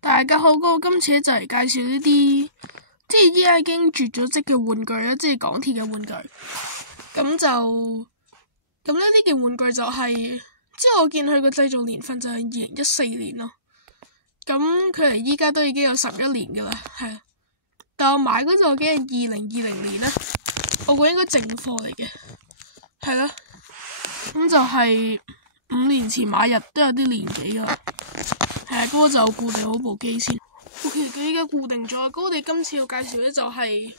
大家好，我今次就嚟介紹呢啲，即係依家已經絕咗跡嘅玩具啦，即係港鐵嘅玩具。咁呢件玩具就係，即係我見佢個製造年份就係2014年咯。咁佢嚟依家都已經有11年噶啦，係啊。但我買嗰陣我記得係2020年啦，我估應該正貨嚟嘅，係啦。咁就係5年前買入都有啲年紀噶。係啊，咁我就固定好部機先。OK，佢依家固定咗。咁我哋今次要介紹咧就係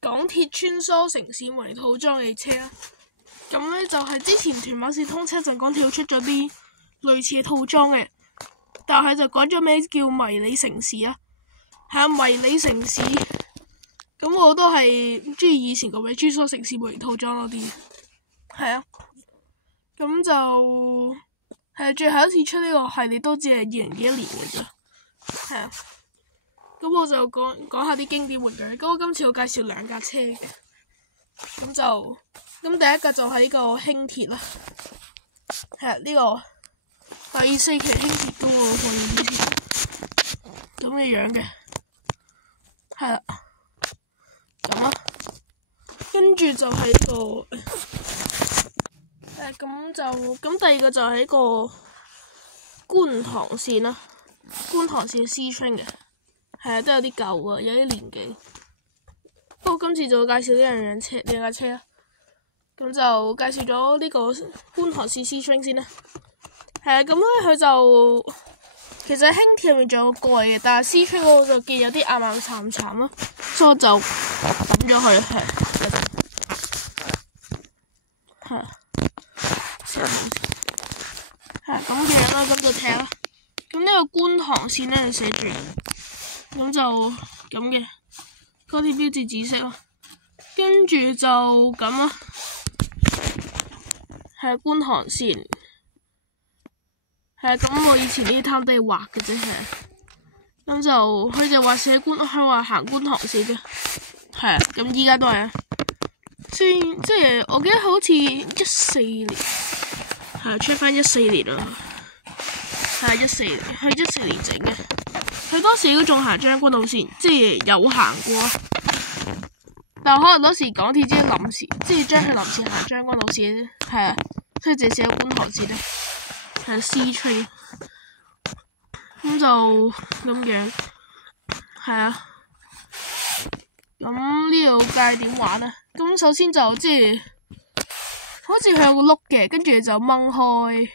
港鐵穿梭城市迷套裝嘅車啦。咁咧就係之前屯馬線通車陣，港鐵出咗啲類似嘅套裝嘅，但係就改咗名叫迷你城市啊。係啊，迷你城市。咁我都係中意以前個名穿梭城市迷套裝多啲。係啊。咁就係最後一次出呢個系列都只係2021年嘅啫。係啊。咁我就講下啲經典玩具。咁我今次我介紹2架車嘅。咁第一架就係呢個輕鐵啦。係啊，呢個第4期輕鐵噶喎，咁嘅樣嘅。係啦。咁啊。跟住就係呢個。咁第二個就係一個觀塘線啦，觀塘線 C Train 嘅，係啊，都有啲舊啊，有啲年紀。不過今次就會介紹呢兩架車啦。咁就介紹咗呢個觀塘線 C Train 先啦。係啊，咁咧佢就其實輕鐵入面仲有個蓋嘅，但係 C Train 我就見有啲岩慘咯，所以我就抌咗佢。係。係咁嘅樣啦，咁就睇啦。咁呢個觀塘線咧就寫住，咁就咁嘅，嗰啲標誌紫色咯。跟住就咁啦，係觀塘線。係咁，我以前呢啲攤都係畫嘅啫，係。咁就佢就話佢話行觀塘線嘅，係。咁依家都係啊。雖然即係我記得好似14年。係出翻14年啦，係14年，係14年整嘅。佢當時都仲行將軍澳線，即係有行過，但可能當時港鐵即係臨時，即係將佢臨時行將軍澳線，係啊，所以淨係有觀塘線咧，係 C Train。咁就咁樣，係啊。咁呢度計點玩啊？咁首先就即係。好似佢有個碌嘅，跟住就掹開，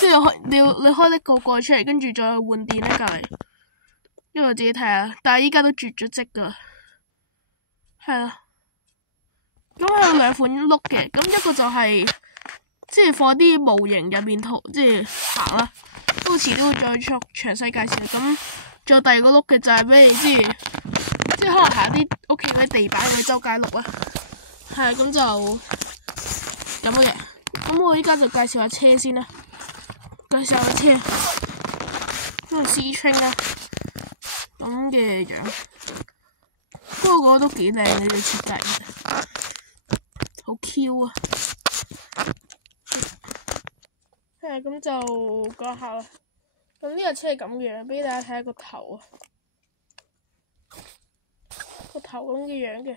即係你開呢個蓋出嚟，跟住再換電咧隔離，呢個自己睇下。但係依家都絕咗跡噶，係啦。咁佢有2款碌嘅，咁一個就係、即係放啲模型入面即係行啦，都遲啲會再詳細介紹。咁仲有第二個碌嘅就係俾你即係可能行啲屋企嗰啲地板嘅周街碌啦，係咁就。咁嘅，咁我依家就介紹下車先啦。介紹下車，呢個 C Train 啦，咁嘅樣。不過我覺得都幾靚嘅設計，好 Q 啊！咁就講下啦。咁呢架車係咁嘅樣，俾大家睇下個頭啊，個頭咁嘅樣嘅，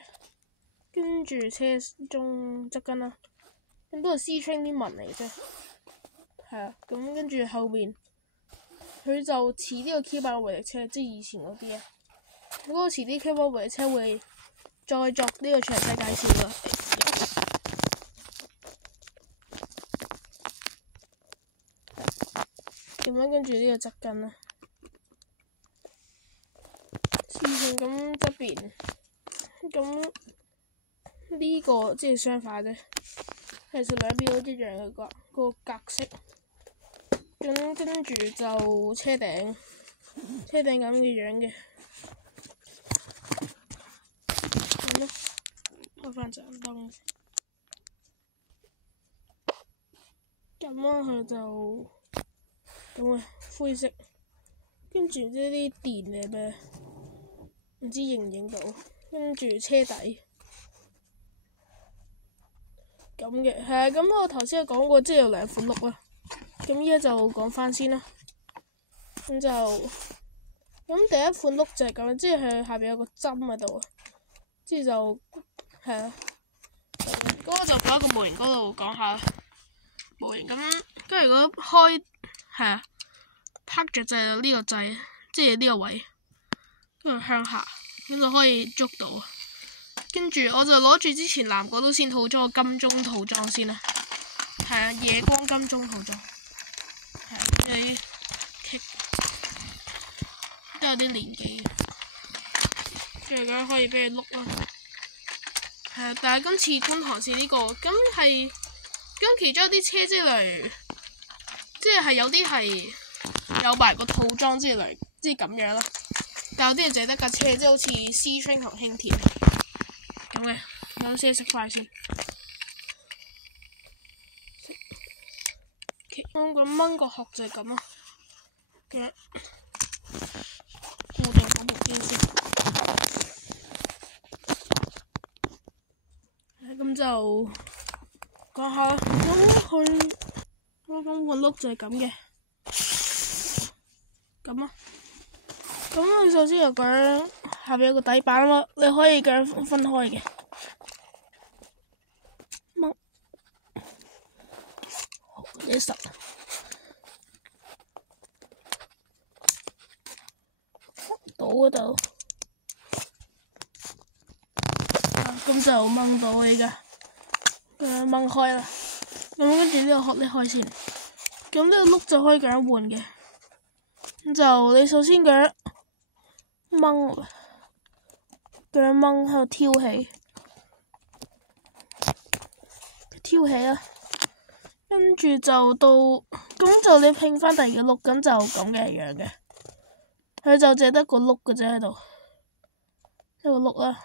跟住車中側跟啦。咁都係 C Train 啲紋嚟啫，係啊。咁跟住後面，佢就似呢個 Q 版回力車，即係以前嗰啲啊。不過遲啲 Q 版回力車會再作呢個詳細介紹啦。咁樣跟住呢個側跟啦，C Train咁側邊，咁呢個即係相反啫。其實兩邊都一樣嘅個格式，咁跟住就車頂咁嘅樣嘅，咁咯，開翻盞燈，咁啊佢就咁嘅灰色，跟住呢啲電嘅咩，唔知影唔影到，跟住車底。咁嘅，係啊，咁我頭先有講過，即係有2款碌啦。咁依家就講翻先啦。咁就咁第一款碌就係咁樣，即係佢下邊有個針喺度，之後就係啊。咁我就擺喺個模型嗰度講下模型咁，跟住如果開係啊，拍着掣呢個掣，即係呢個位，跟住向下，咁就可以捉到。跟住我就攞住之前藍果都先套咗個金鐘套裝先啦，係啊，夜光金鐘套裝，係啊，你都有啲年紀嘅，跟住咁可以俾你碌啦。係啊，但係今次觀塘線呢個咁係咁其中一啲車即係即係有啲係有埋個套裝之類，即係咁樣啦。但有啲人淨係得架車，即係好似 C Train 同輕鐵咁嘅。有先食飯先。咁掹個殼就係咁咯。嘅固定好部機先。咁就講下啦。咁換碌就係咁嘅。咁啊。咁你首先又講下邊有個底板啦，你可以咁分開嘅。掹，幾實。到嗰度。咁就掹到你噶，掹開啦。咁跟住呢個殼你開先。咁呢個碌就可以咁樣換嘅。咁就你首先咁樣掹，咁樣掹喺度挑起啦。跟住就到，咁就你拼翻第二個碌，咁就咁嘅樣嘅。佢就淨得個碌嘅啫喺度，一個碌啦。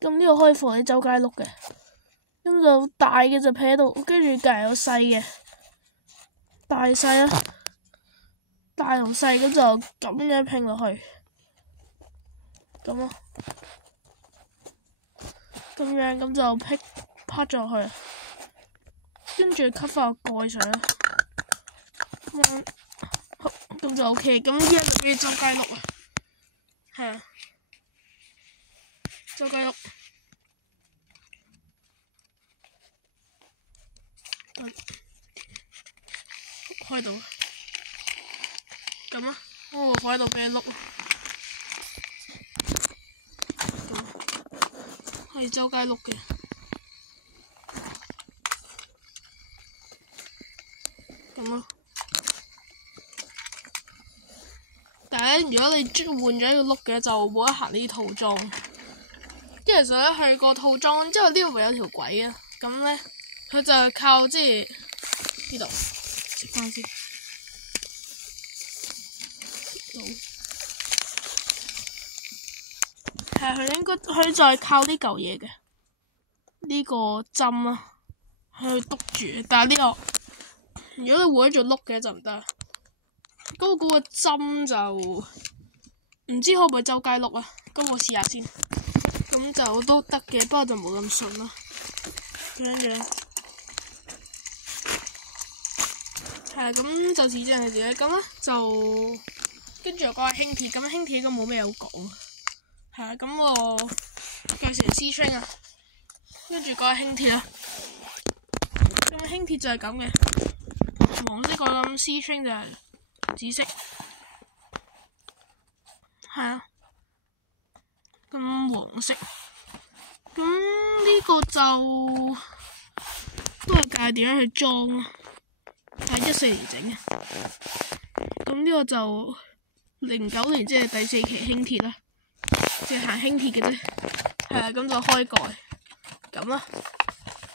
咁呢個可以放你周街碌嘅，咁就大嘅就劈喺度，跟住隔籬有細嘅，大細啦，大同細咁就咁樣拼落去，咁咯，咁樣咁就拍咗落去，跟住吸翻個蓋上啦，咁就 OK， 咁依家就俾你周街碌啦，係啊。周街碌，開到，咁啊，我放喺度俾你碌，咁可以周街碌嘅，咁咯。但係如果你換咗呢個碌嘅，就冇得行呢啲套裝。即係其實咧，佢個套裝之後呢度會有條軌啊，咁咧佢就係靠即係呢度食翻先，係佢就係靠呢嚿嘢嘅呢個針啊，去督住。但係呢個如果你換咗做碌嘅就唔得，嗰個針就唔知可唔可以周街碌啊？咁我試下先。咁就都得嘅，不過就冇咁順啦。咁樣，係咁就似這樣嘅嘢。咁咧就跟住又講下輕鐵，咁輕鐵應該冇咩好講。係啊，咁我介紹 C Train 啊，跟住講下輕鐵啦。咁輕鐵就係咁嘅，黃色個咁 C Train 就係紫色，係啊。咁黃色，咁呢個就都係教點樣去裝咯，係14年整嘅。咁呢個就09年即係第4期輕鐵啦，即係行輕鐵嘅啫。係啊，咁就開蓋咁啦。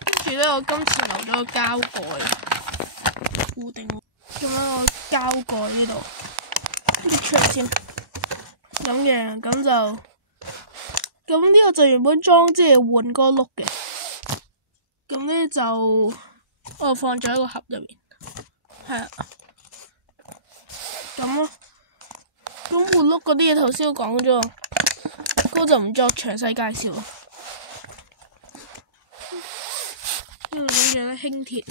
跟住咧，我今次留咗個膠蓋固定，咁樣我膠蓋呢度拎出嚟先，咁嘅咁就。咁呢個就原本裝即係換個碌嘅，咁咧就我放咗喺個盒入面，係啊，咁咯。咁換碌嗰啲嘢頭先都講咗，嗰就唔作詳細介紹啦。跟住咧輕鐵，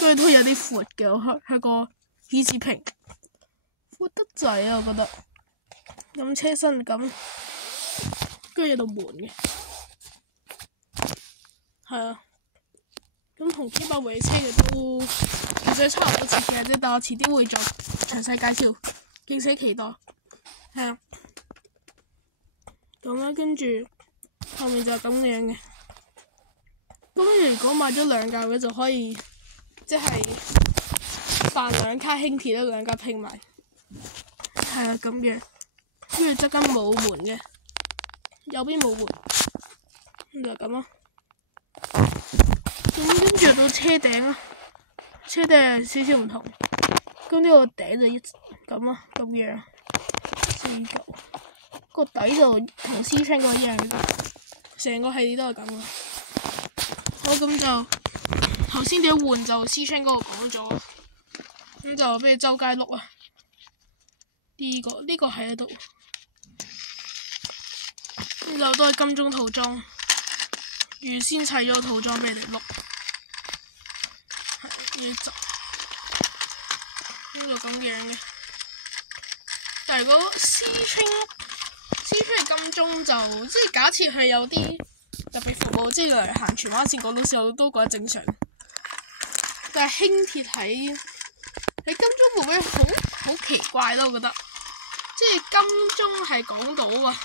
跟住都有啲闊嘅，佢個顯示屏闊得滯啊！我覺得咁車身咁，跟住有道門嘅，係啊。咁同 K8 車嘅都其實差唔多設計啫，但我遲啲會再詳細介紹，敬請期待。係啊，咁啦，跟住後面就係咁樣嘅。咁如果買咗兩架嘅就可以，即係扮兩卡輕鐵啦，兩架拼埋。係啊，咁樣。跟住側間冇門嘅，右邊冇門，咁就咁咯。咁跟住到車頂啦，車頂有少少唔同。咁呢個頂就咁啊，咁樣四嚿，個底就同 C-Train 嗰個一樣嘅，成個系列都係咁嘅。好，咁就頭先點換就 C-Train 嗰個講咗，咁就俾你周街碌啊。呢個喺度，咁就都係金鐘套裝，預先砌咗個套裝俾你哋碌，係要執，咁就咁樣嘅。但係如果 C-Train 金鐘就即係假設係有啲特別服務，即係嚟行荃灣線港島線我都覺得正常。但係輕鐵喺金鐘會唔會好奇怪咯？我覺得，即係金鐘係港島啊，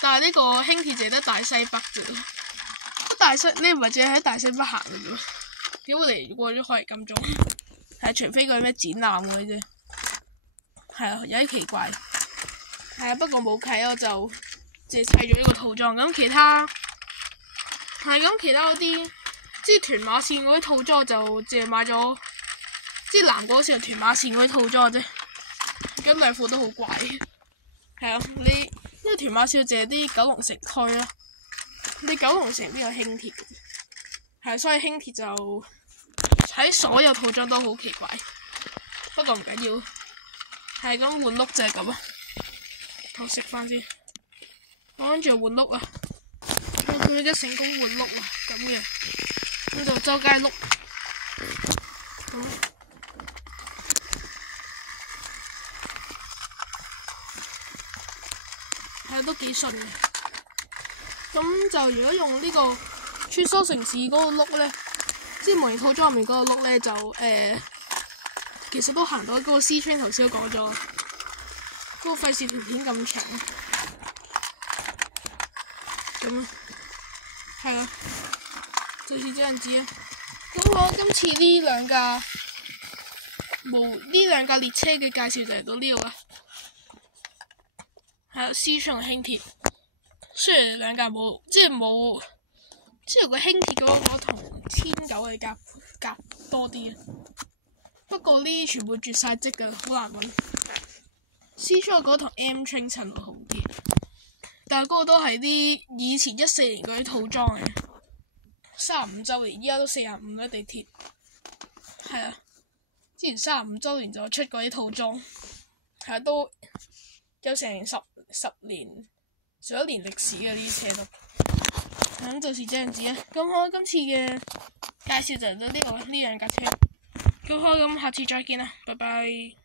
但係呢個輕鐵淨係得大西北啫。大西你唔係淨係喺大西北行嘅啫，點會嚟過咗海金鐘？係除非佢咩展覽嗰啲啫。係啊，有啲奇怪。係啊，不過冇計我就淨係砌咗呢個套裝。咁其他嗰啲，即係屯馬線嗰啲套裝就淨係買咗，即係南港線屯馬線嗰啲套裝啫。咁兩副都好怪。係啊，因為屯馬線淨係啲九龍城區啦，你九龍城邊有輕鐵嘅？係，所以輕鐵就喺所有套裝都好奇怪。不過唔緊要，係咁換轆就係咁啊。我食翻先，我跟住換轆啊！我叫你嘅成功換轆啊，咁嘅，咁就周街轆。係都幾順嘅。咁就如果用呢個穿梭城市嗰個轆咧，即係模擬套裝入面嗰個轆咧，就其實都行到嗰個 C-Train 頭先都講咗。嗰個費事條片咁長，咁係啊，就是這樣子啊。咁我今次呢兩架列車嘅介紹就嚟到呢度啦。係啊 ，C-Train 同輕鐵，雖然兩架即係個輕鐵嗰個同天九係夾多啲啊。不過呢啲全部絕晒跡㗎，好難揾。C-Train 嗰個同 M-Train 襯會好啲，但係嗰個都係啲以前14年嗰啲套裝嚟，35週年，依家都45啦地鐵。係啊，之前35週年就出過啲套裝，係啊，都有成10年11年歷史嘅呢啲車都。咁就是這樣子啊。咁我今次嘅介紹就到呢度啦，呢兩架車。咁下次再見啦，拜拜。